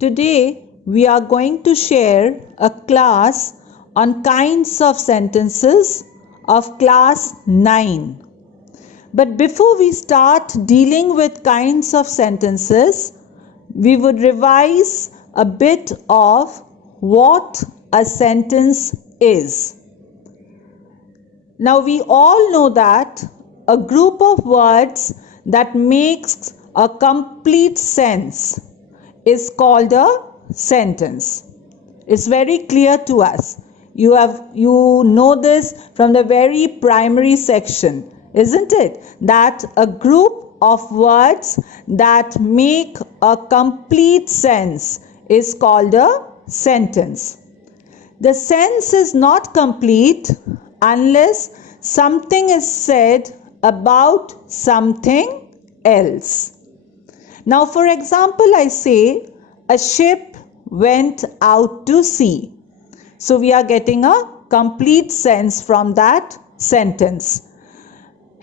Today we are going to share a class on kinds of sentences of class 9. But before we start dealing with kinds of sentences, we would revise a bit of what a sentence is. Now we all know that a group of words that makes a complete sense is called a sentence. It's very clear to us. You know this from the very primary section, isn't it? That a group of words that make a complete sense is called a sentence. The sense is not complete unless something is said about something else. Now, for example, I say, a ship went out to sea. So we are getting a complete sense from that sentence.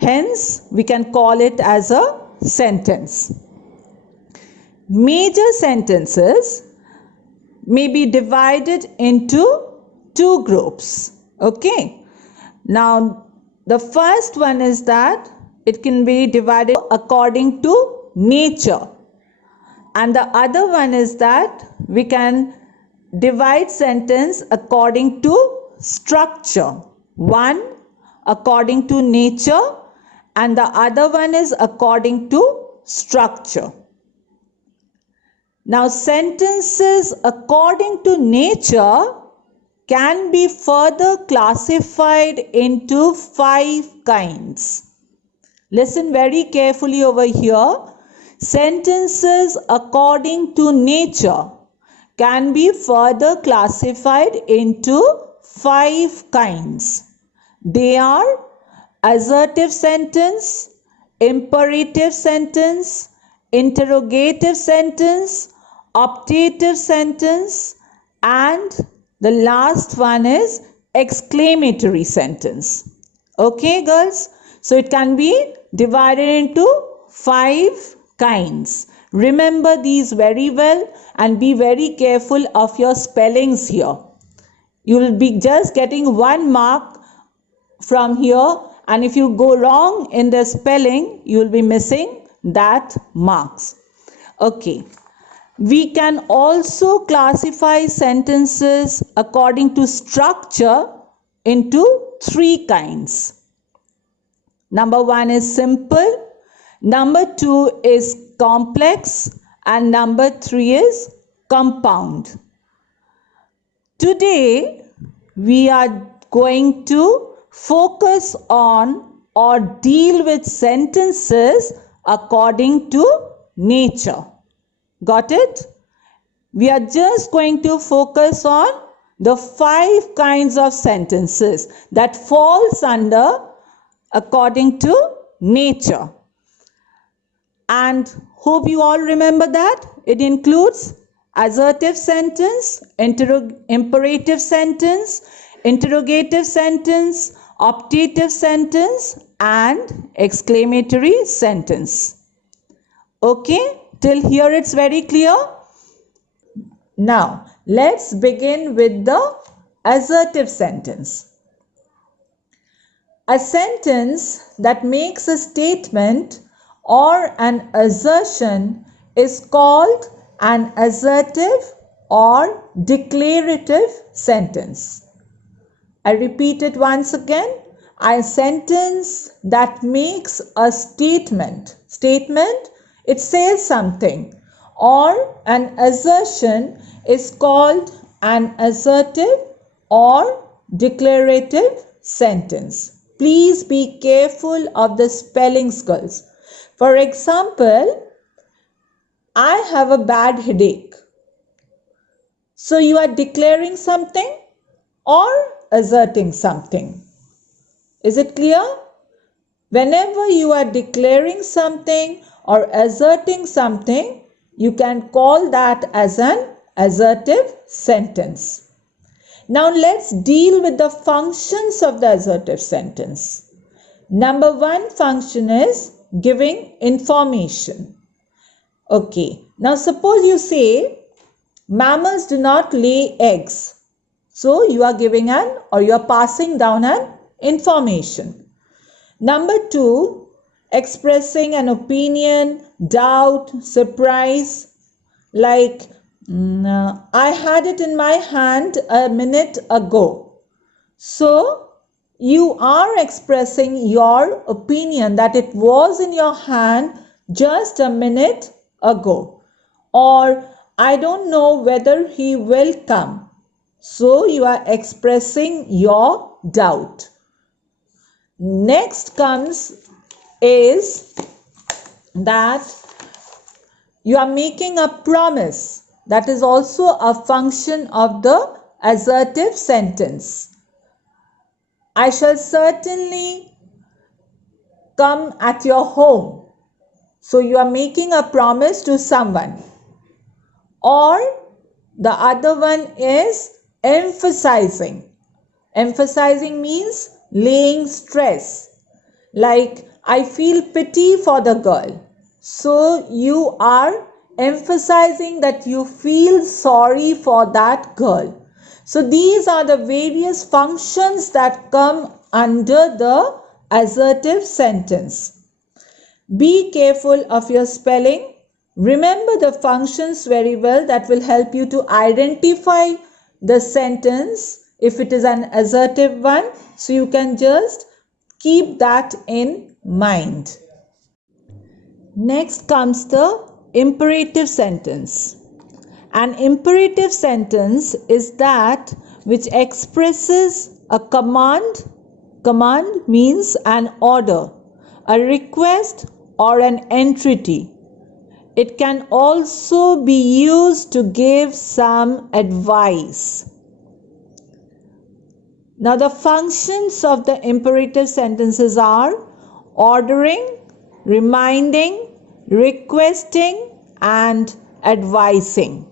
Hence, we can call it as a sentence. Major sentences may be divided into two groups. Okay. Now, the first one is that it can be divided according to nature. And the other one is that we can divide sentence according to structure. One according to nature and the other one is according to structure. Now, sentences according to nature can be further classified into 5 kinds. Listen very carefully over here. Sentences according to nature can be further classified into 5 kinds. They are assertive sentence, imperative sentence, interrogative sentence, optative sentence, and the last one is exclamatory sentence. Okay, girls? So it can be divided into 5 kinds. Remember these very well and be very careful of your spellings here. You will be just getting 1 mark from here, and if you go wrong in the spelling, you will be missing that marks. Okay. We can also classify sentences according to structure into 3 kinds. Number 1 is simple. Number 2 is complex and number 3 is compound. Today we are going to focus on or deal with sentences according to nature. Got it? We are just going to focus on the 5 kinds of sentences that falls under according to nature. And hope you all remember that. It includes assertive sentence, imperative sentence, interrogative sentence, optative sentence, and exclamatory sentence. Okay, till here it's very clear. Now, let's begin with the assertive sentence. A sentence that makes a statement or an assertion is called an assertive or declarative sentence. I repeat it once again. A sentence that makes a statement, it says something, or an assertion is called an assertive or declarative sentence. Please be careful of the spelling girls. For example, I have a bad headache. So you are declaring something or asserting something. Is it clear? Whenever you are declaring something or asserting something, you can call that as an assertive sentence. Now let's deal with the functions of the assertive sentence. Number 1 function is giving information. Okay, now suppose you say, Mammals do not lay eggs. So you are giving you are passing down an information. Number 2, expressing an opinion, doubt, surprise, like I had it in my hand a minute ago. So you are expressing your opinion that it was in your hand just a minute ago. Or I don't know whether he will come. So you are expressing your doubt. Next comes is that you are making a promise. That is also a function of the assertive sentence. I shall certainly come at your home. So you are making a promise to someone. Or the other one is emphasizing. Emphasizing means laying stress. Like, I feel pity for the girl. So you are emphasizing that you feel sorry for that girl. So these are the various functions that come under the assertive sentence. Be careful of your spelling. Remember the functions very well. That will help you to identify the sentence if it is an assertive one. So you can just keep that in mind. Next comes the imperative sentence. An imperative sentence is that which expresses a command. Command means an order, a request, or an entreaty. It can also be used to give some advice. Now, the functions of the imperative sentences are ordering, reminding, requesting, and advising.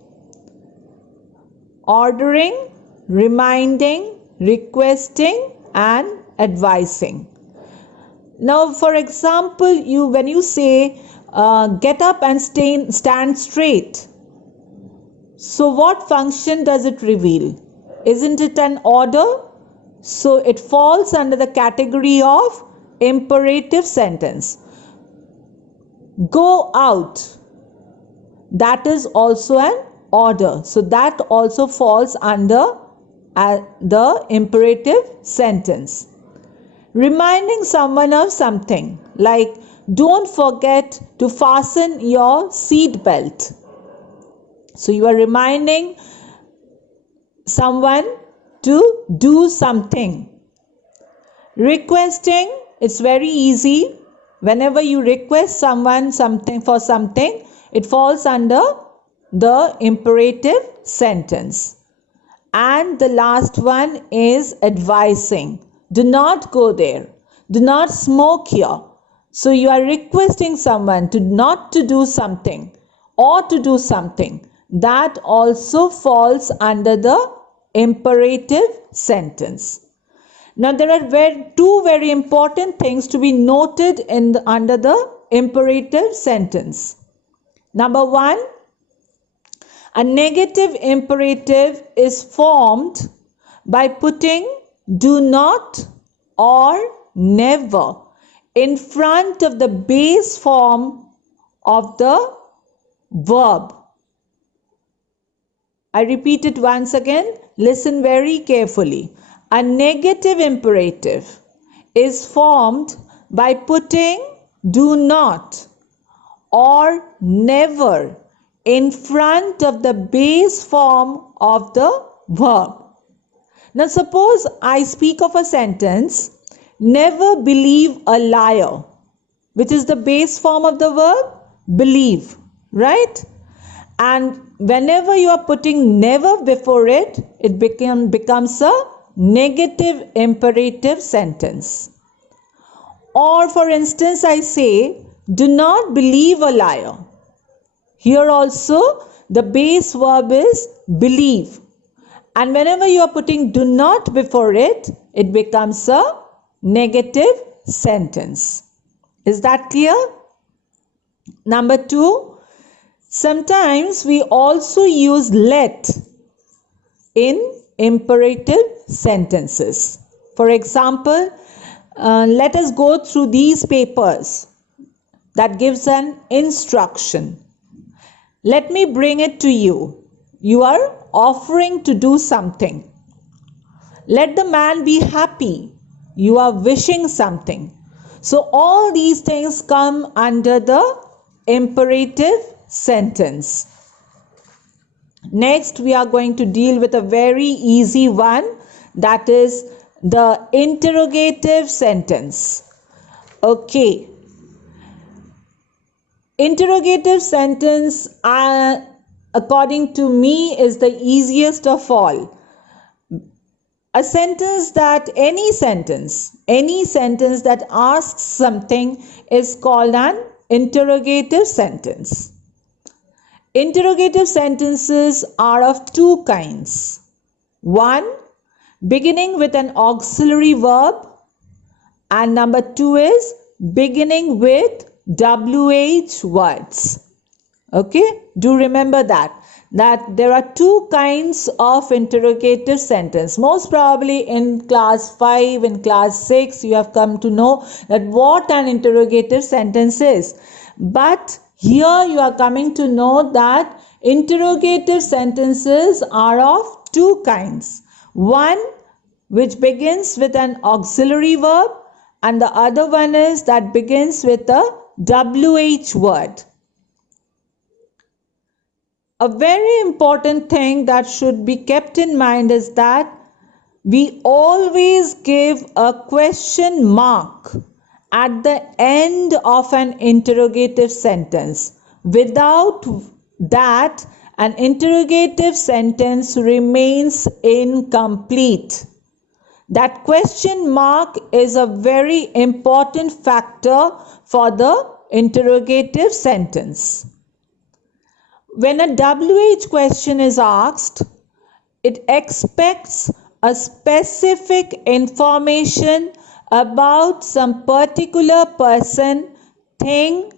Ordering, reminding, requesting, and advising. Now, for example, when you say, get up and stand straight. So, what function does it reveal? Isn't it an order? So, it falls under the category of imperative sentence. Go out. That is also an order. So, that also falls under the imperative sentence. Reminding someone of something, like don't forget to fasten your seat belt. So you are reminding someone to do something. Requesting, it's very easy. Whenever you request someone something for something, it falls under the imperative sentence. And the last one is advising. Do not go there. Do not smoke here. So you are requesting someone not to do something or to do something. That also falls under the imperative sentence. Now there are two very important things to be noted under the imperative sentence. Number 1, a negative imperative is formed by putting do not or never in front of the base form of the verb. I repeat it once again. Listen very carefully. A negative imperative is formed by putting do not or never in front of the base form of the verb. Now suppose I speak of a sentence, never believe a liar, which is the base form of the verb believe, right? And whenever you are putting never before it, it becomes a negative imperative sentence. Or for instance, I say, do not believe a liar. Here also the base verb is believe. And whenever you are putting do not before it, it becomes a negative sentence. Is that clear? Number 2, Sometimes we also use let in imperative sentences. For example, let us go through these papers. That gives an instruction. Let me bring it to you. You are offering to do something. Let the man be happy. You are wishing something. So all these things come under the imperative sentence. Next, we are going to deal with a very easy one, that is the interrogative sentence. Okay. Interrogative sentence, according to me, is the easiest of all. A sentence that any sentence that asks something is called an interrogative sentence. Interrogative sentences are of two kinds. One, beginning with an auxiliary verb, and number two is beginning with WH words. Okay, do remember that there are two kinds of interrogative sentence. Most probably in class 5, in class 6, you have come to know that what an interrogative sentence is. But here you are coming to know that interrogative sentences are of two kinds. One which begins with an auxiliary verb, and the other one is that begins with a WH word. A very important thing that should be kept in mind is that we always give a question mark at the end of an interrogative sentence. Without that, an interrogative sentence remains incomplete. That question mark is a very important factor for the interrogative sentence. When a WH question is asked, it expects a specific information about some particular person, thing,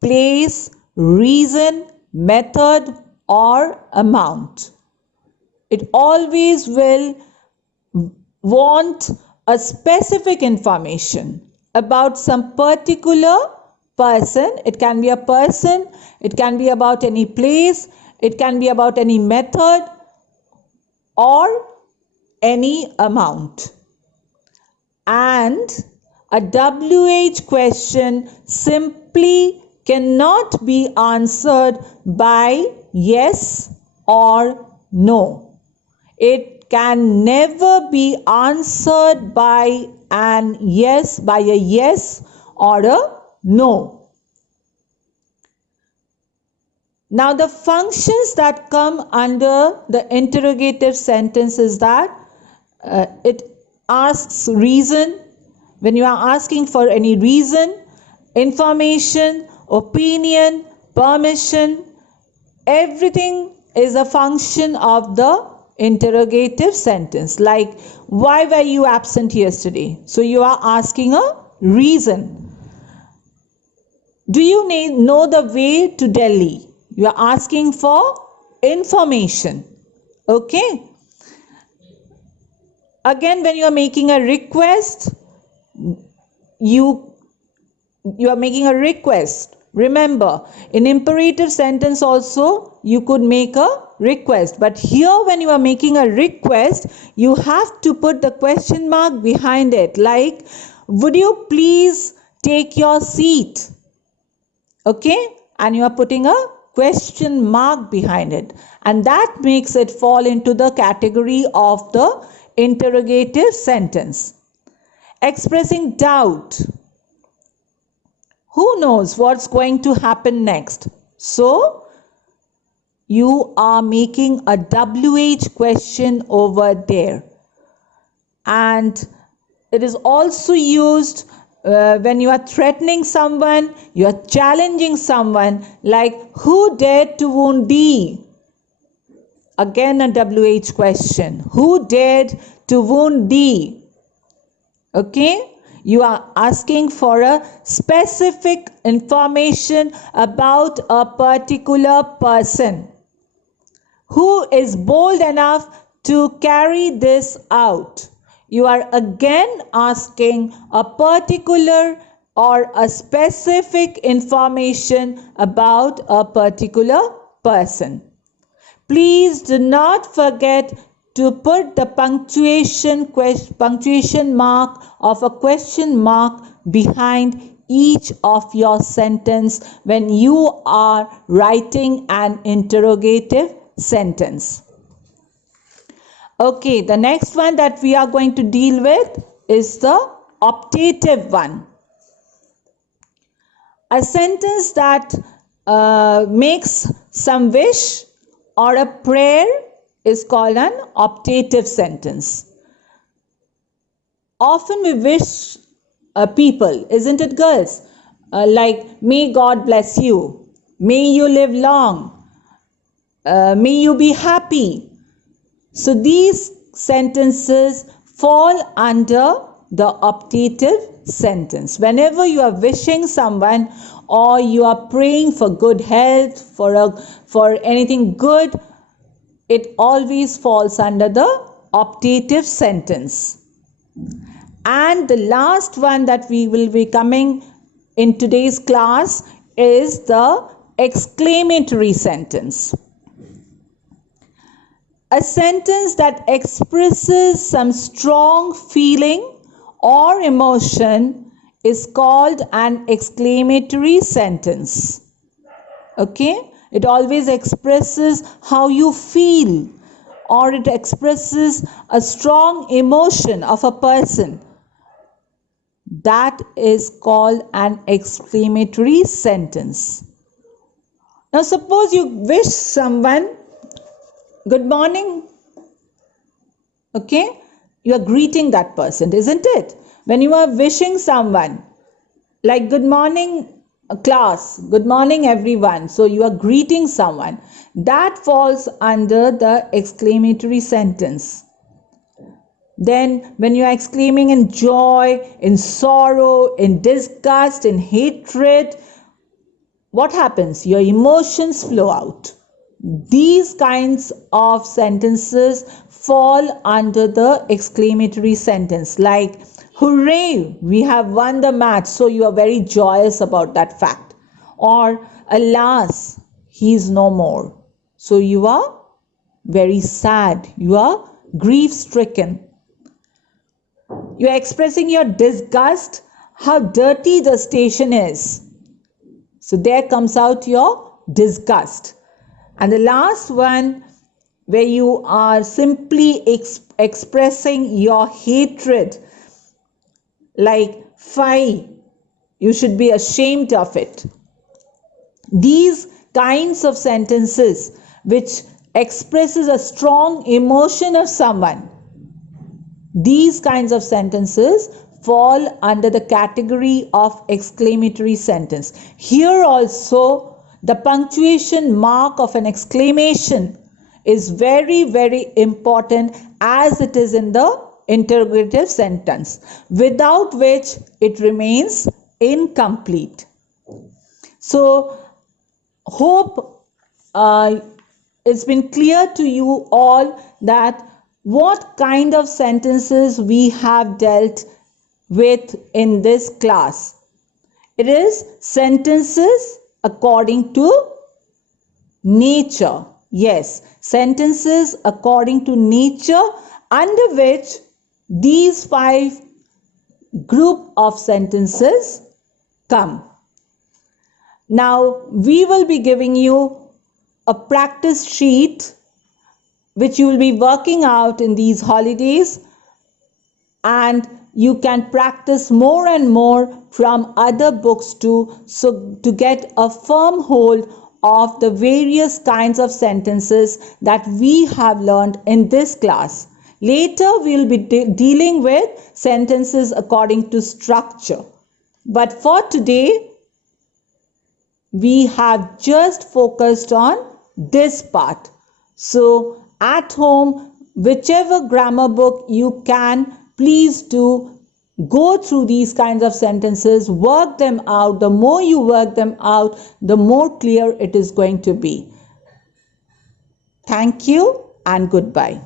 place, reason, method, or amount. It always will want a specific information about some particular person. It can be a person, it can be about any place, it can be about any method or any amount. And a WH question simply cannot be answered by yes or no. It can never be answered by a yes or a no. Now the functions that come under the interrogative sentence is that it asks reason. When you are asking for any reason, information, opinion, permission, everything is a function of the interrogative sentence. Like, why were you absent yesterday? So you are asking a reason. Do you know the way to Delhi? You are asking for information. Okay. Again, when you are making a request, you are making a request. Remember, in imperative sentence also, you could make a request. But here, when you are making a request, you have to put the question mark behind it. Like, would you please take your seat? Okay? And you are putting a question mark behind it. And that makes it fall into the category of the interrogative sentence. Expressing doubt. Who knows what's going to happen next? So, you are making a WH question over there. And it is also used when you are threatening someone, you are challenging someone, like, who dared to wound thee? Again a WH question. Who dared to wound thee? Okay? You are asking for a specific information about a particular person who is bold enough to carry this out. You are again asking a particular or a specific information about a particular person. Please do not forget to put the punctuation mark of a question mark behind each of your sentence when you are writing an interrogative sentence. Okay, the next one that we are going to deal with is the optative one. A sentence that makes some wish or a prayer is called an optative sentence. Often we wish people, isn't it, girls? Like, may God bless you, may you live long, may you be happy. So these sentences fall under the optative sentence. Whenever you are wishing someone or you are praying for good health, for anything good, it always falls under the optative sentence. And the last one that we will be coming in today's class is the exclamatory sentence. A sentence that expresses some strong feeling or emotion is called an exclamatory sentence. Okay? It always expresses how you feel, or it expresses a strong emotion of a person. That is called an exclamatory sentence. Now suppose you wish someone good morning. Okay? You are greeting that person, isn't it? When you are wishing someone, like good morning class, good morning everyone. So you are greeting someone. That falls under the exclamatory sentence. Then when you are exclaiming in joy, in sorrow, in disgust, in hatred, what happens? Your emotions flow out. These kinds of sentences fall under the exclamatory sentence, like, hooray, we have won the match, so you are very joyous about that fact. Or, alas, he is no more, so you are very sad, you are grief-stricken. You are expressing your disgust, how dirty the station is. So there comes out your disgust. And the last one, where you are simply expressing your hatred, like, fie, you should be ashamed of it. These kinds of sentences which expresses a strong emotion of someone, these kinds of sentences fall under the category of exclamatory sentence. Here also, the punctuation mark of an exclamation is very, very important, as it is in the interrogative sentence, without which it remains incomplete. So, hope it's been clear to you all that what kind of sentences we have dealt with in this class. It is sentences according to nature. Yes, sentences according to nature, under which these 5 group of sentences come. Now, we will be giving you a practice sheet which you will be working out in these holidays, and you can practice more and more from other books too, so to get a firm hold of the various kinds of sentences that we have learned in this class. Later we will be dealing with sentences according to structure. But for today, we have just focused on this part. So at home, whichever grammar book you can, please do Go through these kinds of sentences, work them out. The more you work them out, the more clear it is going to be. Thank you and goodbye.